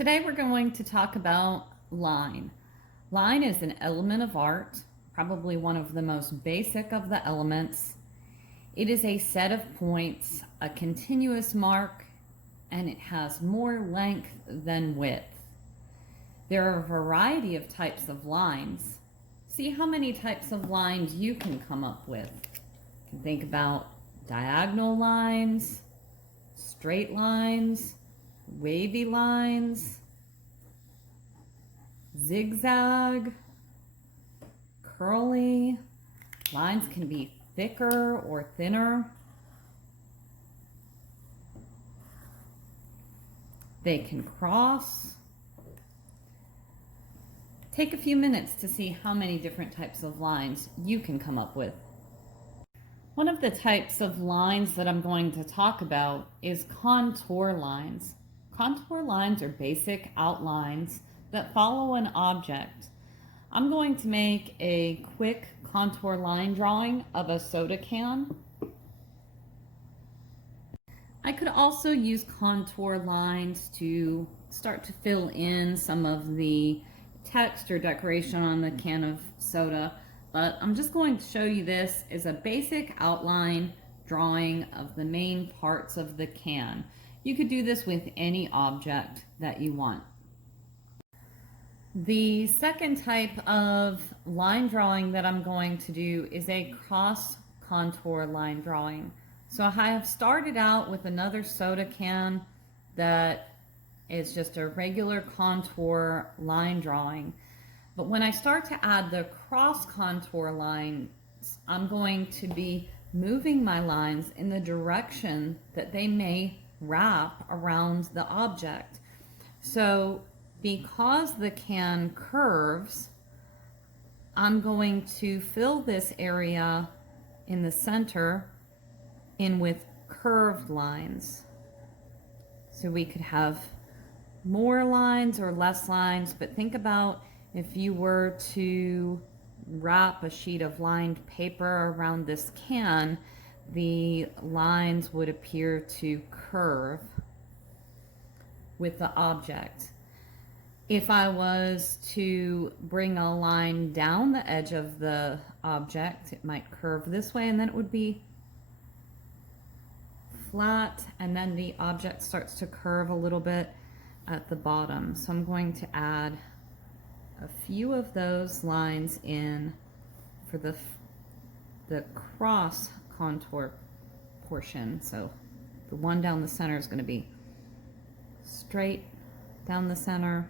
Today we're going to talk about line. Line is an element of art, probably one of the most basic of the elements. It is a set of points, a continuous mark, and it has more length than width. There are a variety of types of lines. See how many types of lines you can come up with. You can think about diagonal lines, straight lines, wavy lines, zigzag, curly. Lines can be thicker or thinner. They can cross. Take a few minutes to see how many different types of lines you can come up with. One of the types of lines that I'm going to talk about is contour lines. Contour lines are basic outlines that follow an object. I'm going to make a quick contour line drawing of a soda can. I could also use contour lines to start to fill in some of the text or decoration on the can of soda, but I'm just going to show you this as a basic outline drawing of the main parts of the can. You could do this with any object that you want. The second type of line drawing that I'm going to do is a cross contour line drawing. So I have started out with another soda can that is just a regular contour line drawing. But when I start to add the cross contour lines, I'm going to be moving my lines in the direction that they may wrap around the object. So because the can curves, I'm going to fill this area in the center in with curved lines. So we could have more lines or less lines, but think about if you were to wrap a sheet of lined paper around this can, the lines would appear to curve with the object. If I was to bring a line down the edge of the object, it might curve this way, and then it would be flat, and then the object starts to curve a little bit at the bottom. So I'm going to add a few of those lines in for the cross contour portion. So the one down the center is going to be straight down the center.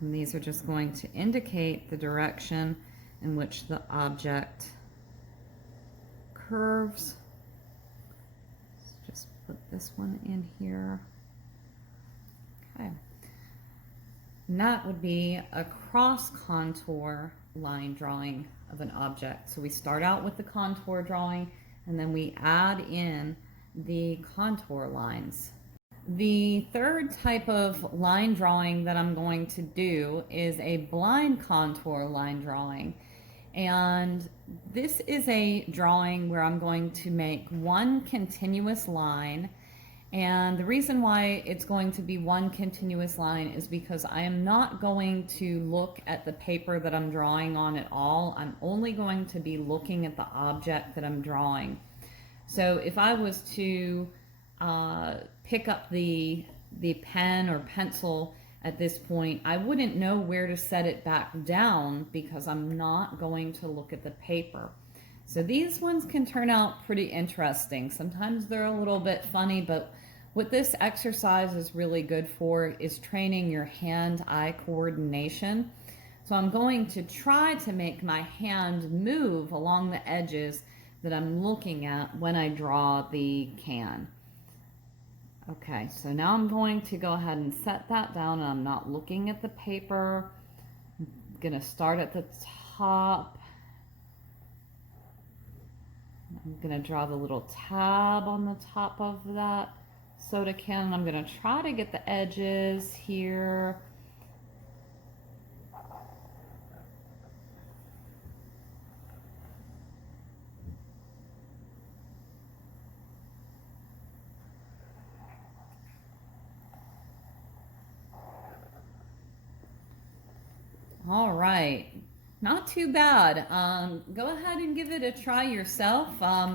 And these are just going to indicate the direction in which the object curves. Let's just put this one in here. Okay. And that would be a cross contour line drawing of an object. So we start out with the contour drawing and then we add in the contour lines. The third type of line drawing that I'm going to do is a blind contour line drawing. And this is a drawing where I'm going to make one continuous line. And the reason why it's going to be one continuous line is because I am not going to look at the paper that I'm drawing on at all. I'm only going to be looking at the object that I'm drawing. So if I was to pick up the pen or pencil at this point, I wouldn't know where to set it back down because I'm not going to look at the paper. So these ones can turn out pretty interesting. Sometimes they're a little bit funny, but what this exercise is really good for is training your hand-eye coordination. So I'm going to try to make my hand move along the edges that I'm looking at when I draw the can. Okay, so now I'm going to go ahead and set that down, and I'm not looking at the paper. I'm going to start at the top. I'm going to draw the little tab on the top of that soda can, and I'm going to try to get the edges here. All right. Not too bad. Go ahead and give it a try yourself.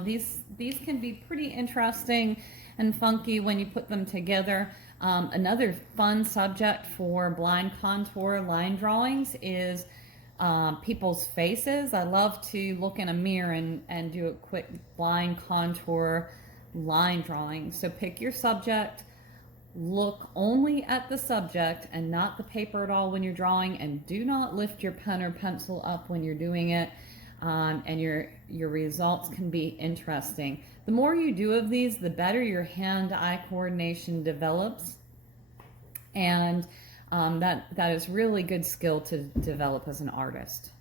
These can be pretty interesting and funky when you put them together. Another fun subject for blind contour line drawings is people's faces. I love to look in a mirror and do a quick blind contour line drawing. So pick your subject, look only at the subject and not the paper at all when you're drawing, and do not lift your pen or pencil up when you're doing it. And your results can be interesting. The more you do of these, the better your hand-eye coordination develops, and that is really good skill to develop as an artist.